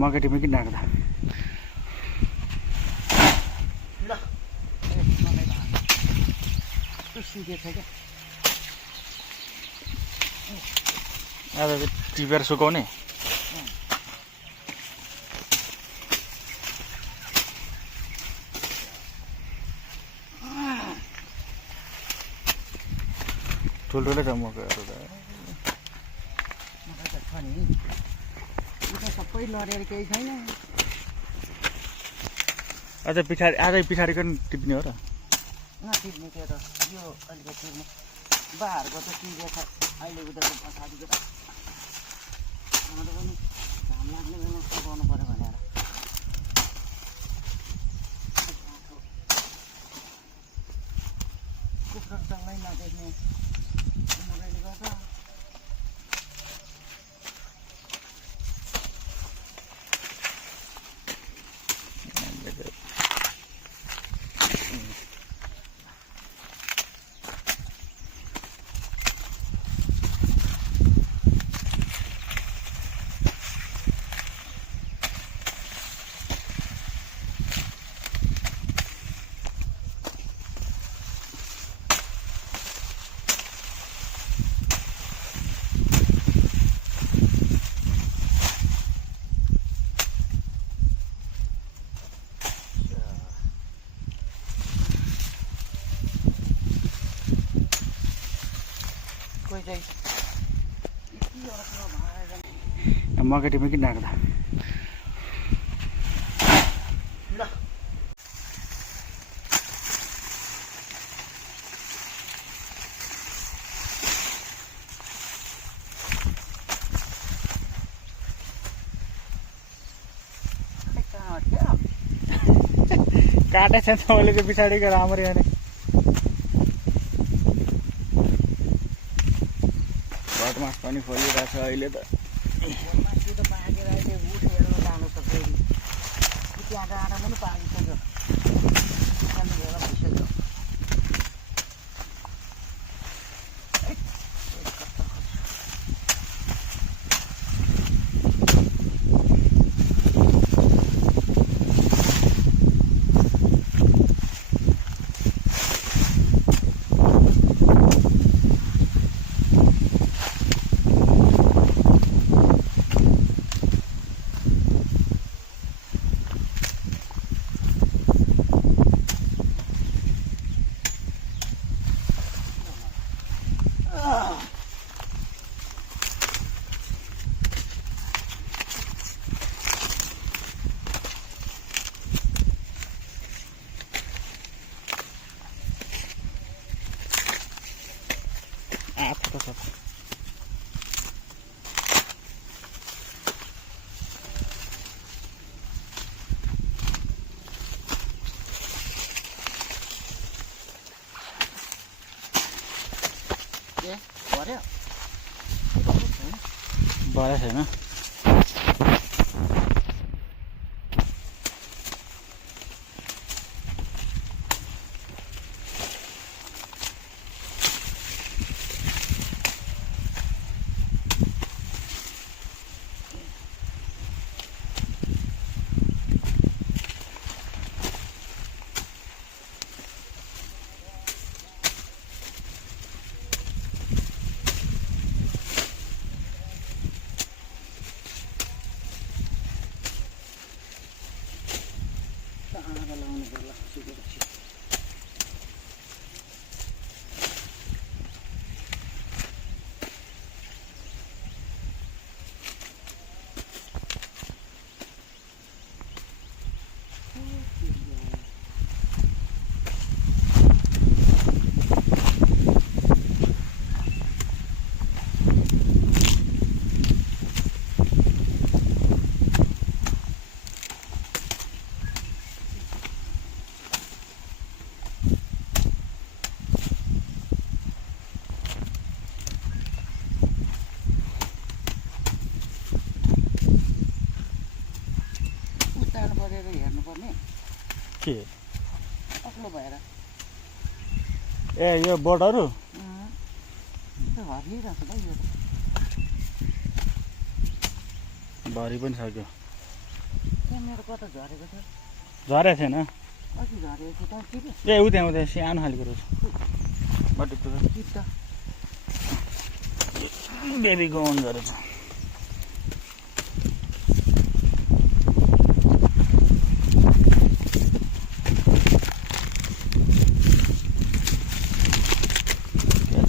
मकै टिप्नु किन आएको त? ल सिधै छ क्या आज टिपेर सुकाउने। ठुल्ठुलै छ मकैहरू त। मकै त छ नि, यो त सबै लडेर केही छैन। अझ पछाडिको नि टिप्ने हो र? नटिप्ने त्यो त यो अलिकति टिप्ने बाहरूको त टिपेछ अहिले उनीहरूको पछाडिको त हाम्रो पनि घाम लाग्ने बेला सुकाउनु पऱ्यो भनेर कुखुरा चल्नै नदेख्ने मकैले गर्दा मकै टिप्नु किन आएको त? ल काटे छ तपाईँले चाहिँ पछाडिको राम्ररी भने भटमास पनि खोलिरहेको छ अहिले त। मासु त पाकेर अहिले उठेर जानु त फेरि त्यहाँ डाँडा पनि पाकिसक्यो भएर भइसक्यो। आएको त छ। भर्यो भरे छैन। के अग्लो भएर ए यो बोटहरू हरिरहेको छ भरि पनि सक्यो। मेरो कता झरेको थियो झरेको थिएन अघि झरेको थियो त टिप्यो ए उ त्यहाँ सानो खालको रहेछ बटुको टिप त बेबीको अन गरेछ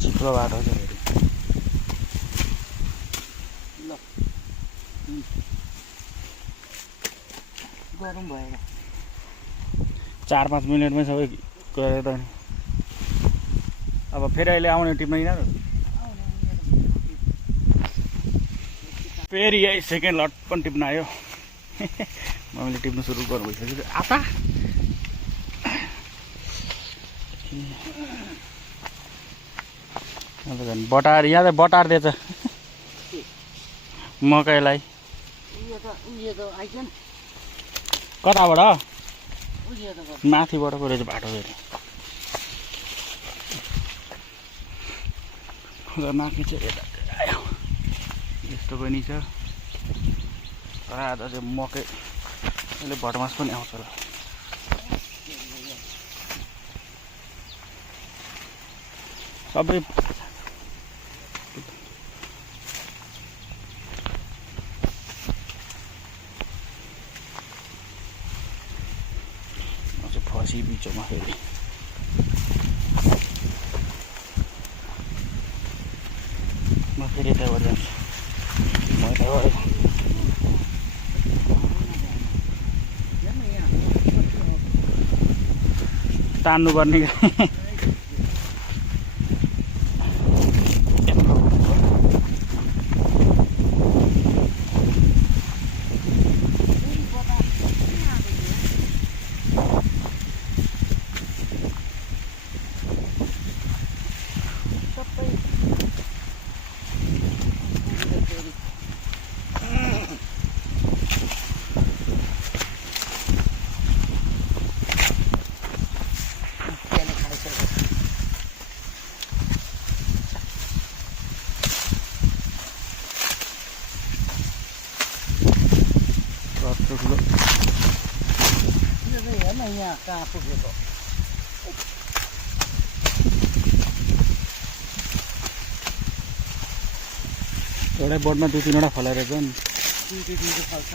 चिप्लो बाटो छ फेरि ल गरौँ भएर 4-5 मिनटमै सबै गरेर त अब फेरि अहिले आउने टिप्दैन फेरि यही सेकेन्ड लट पनि टिप्न आयो मैले टिप्नु सुरु गर्नु भइसक्यो आता अन्त झन् बटार यहाँ त बटार दिएछ मकैलाई उयो त आइक्यो नि कताबाट उयो त माथिबाट पो रहेछ बाटो फेरि खतरनाकै चाहिँ यता आयो यस्तो पनि छ तर आज चाहिँ मकै अहिले भटमास पनि आउँछ होला सबै फसी बिचमा फेरि म फेरि यताबाट जान्छु म यताबाट तान्नुपर्ने ठुलो हेर्न यहाँ कहाँ पुगेको एउटै बोटमा 2-3वटा फलाएर चाहिँ दुईटो फल्छ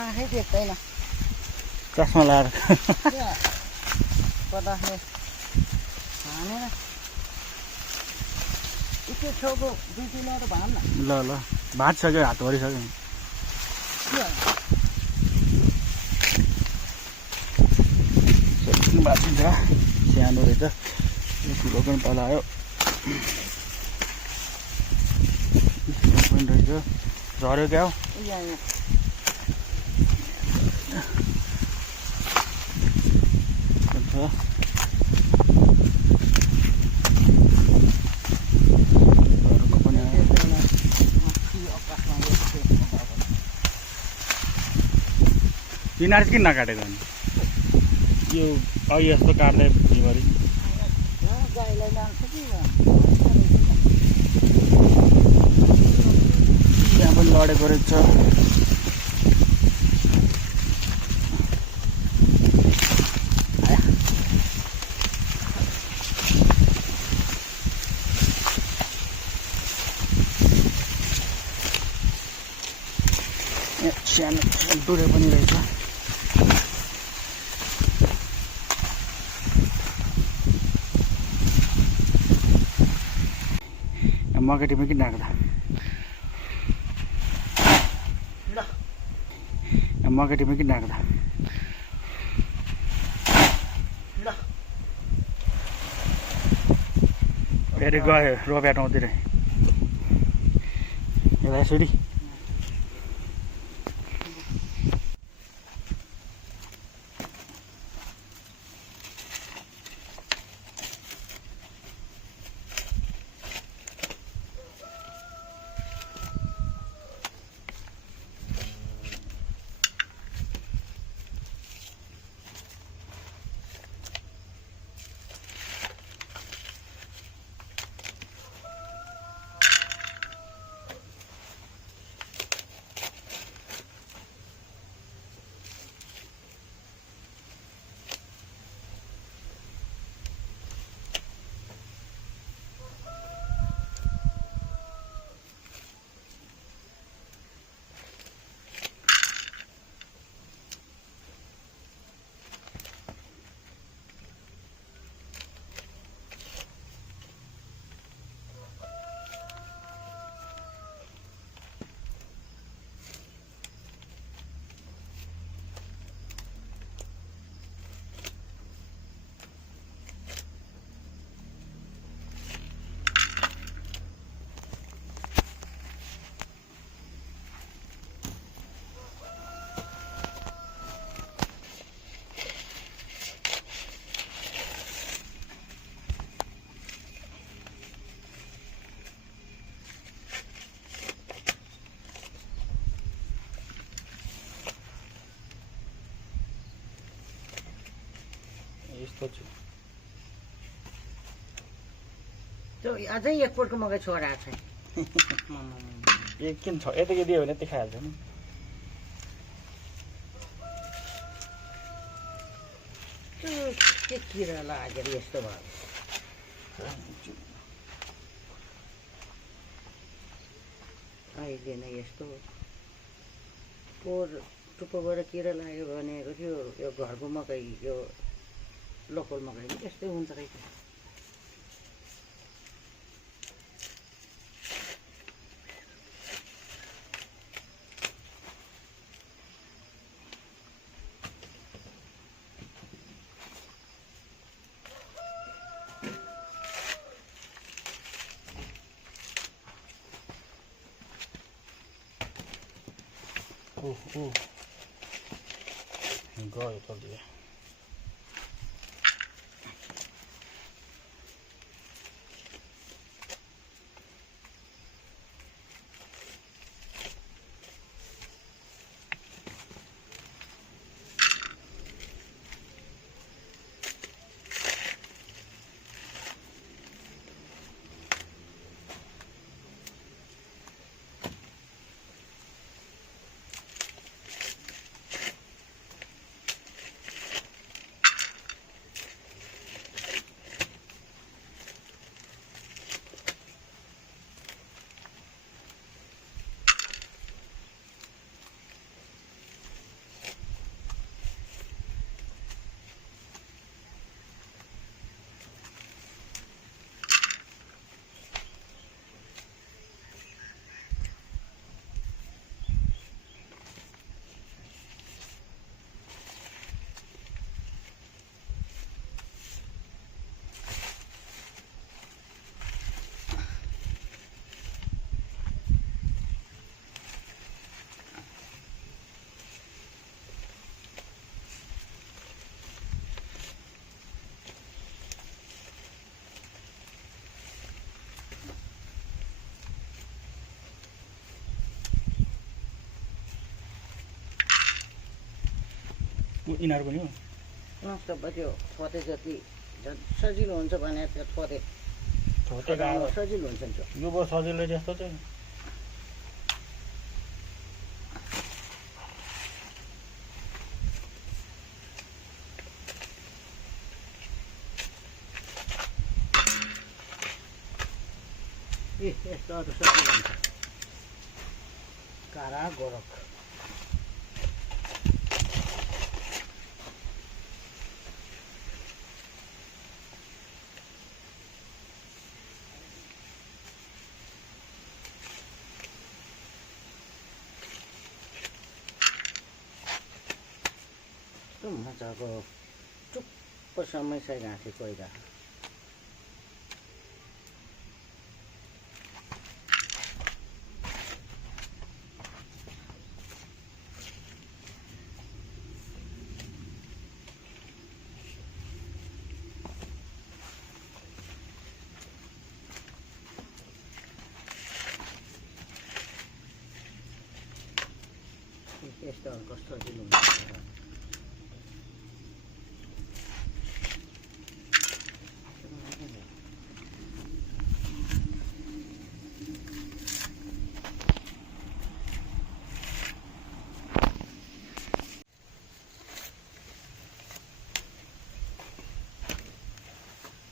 आँखै देख्दैन चस्मा लाएर पदार्थले हानेर त्यो छेउको 2-3वटा भान न ल ल भाँचिसक्यो हात भरिसक्यो भाँचिन्छ सानो रहेछ यो ठुलो पनि तल आयो पनि रहेछ झऱ्यो क्या हो यिनीहरू किन नकाटेको अनि यो अघि जस्तो काट्दै भुइँभरि गाईलाई लान्छ कि त्यहाँ पनि लडेको रहेछ सानो डुरे पनि रहेछ मकै टिप्नु किन आएको त मकै टिप्नु किन आएको त फेरि गयो रोप्या ठाउँतिर यता यसरी खोज्छु त्यो अझै एकपल्टको मकै छोराएको छ एकछिन छ यतिकै दियो भने त्यही खाइहाल्छ नि के किरा लागेर यस्तो भयो अहिले नै यस्तो पोहोर टुप्पोबाट किरा लाग्यो भनेको थियो यो घरको मकै यो लोकल मकै पनि त्यस्तै हुन्छ रहेछ गयो चल्दियो यिनीहरूको नि हो नष्ट भयो त्यो थोते जति झन् सजिलो हुन्छ भने त्यो थोते थोते गाह्रो सजिलो हुन्छ नि त्यो यो भयो सजिलो जस्तो चाहिँ यस्तो अरू सजिलो हुन्छ कारा गोरख मजाको चुप्पसम्म चाहिँ घाँसे कोइरा यस्तो कस्तो सजिलो हुन्छ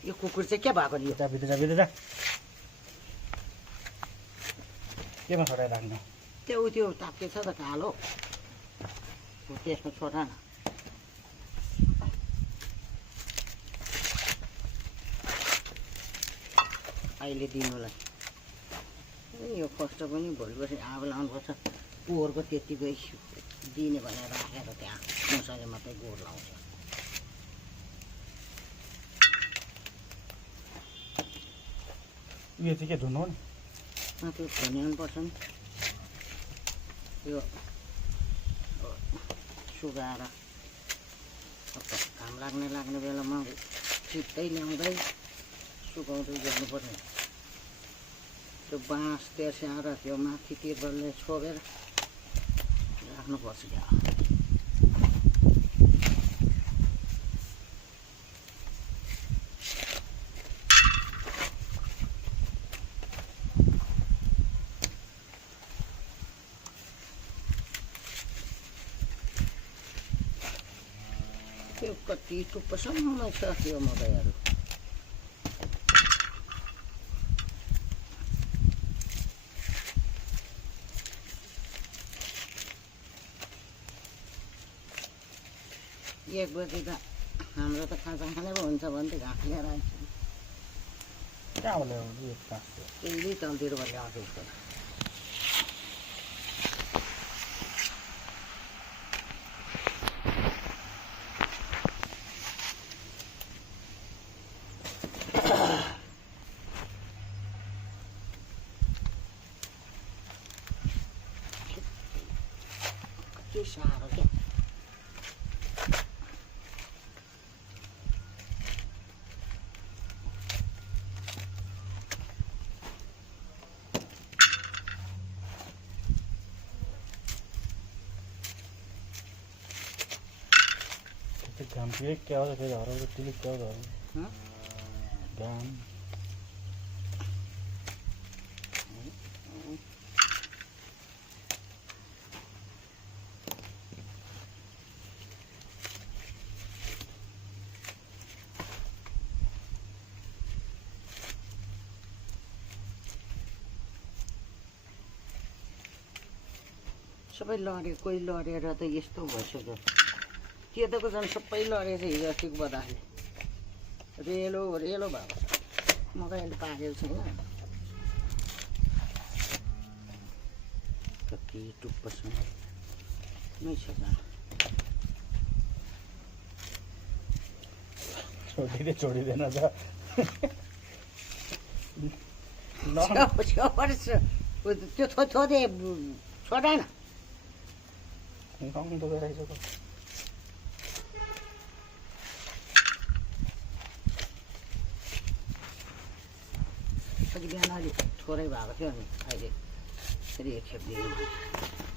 यो कुकुर चाहिँ के भएको नि जा भित्र जा केमा छोडाइ राख्नु त्यो त्यो टाप्के छ त कालो त्यसमा छोडा न अहिले दिनुलाई यो कष्ट पनि भोलि पर्सि आगो लाउनुपर्छ पोहोरको त्यत्तिकै दिने भनेर राखेर त्यहाँ मसाले मात्रै गोर लाउँछ यो चाहिँ के धुनु हो नि त्यो धुन्याउनुपर्छ नि यो सुगाएर घाम लाग्ने बेलामा छिट्टै ल्याउँदै सुकाउँदै जानुपर्छ त्यो बाँस तेर्स्याएर त्यो माथि तिर्बलले छोपेर राख्नुपर्छ क्या कति टुप्पोसम्म छ यो मकैहरू एक बजी त हाम्रो त खाजा खाने पो हुन्छ भने त घाँस लिएर आइन्छ कहाँबाट ल्याउनु यो घाँस त्यही तलतिरबाट ल्याउँछु उसको कति साह्रो क्या घाम क्या हो फेरि हराउँछ टिलिक क्या हो घाम सबै लड्यो कोही लडेर त यस्तो भइसक्यो केटाको झन् सबै लडेछ हिजो अस्तिको बदाले रेलो रेलो भएको छ म त अहिले पारेको छैन कति टुप्पोसम्म नै छ छोडिँदैन त त्यो छोदे छोडाएन गाउँ त गइरहेको अघि बिहान अलि थोरै भएको थियो अनि अहिले फेरि एकखेप दिनु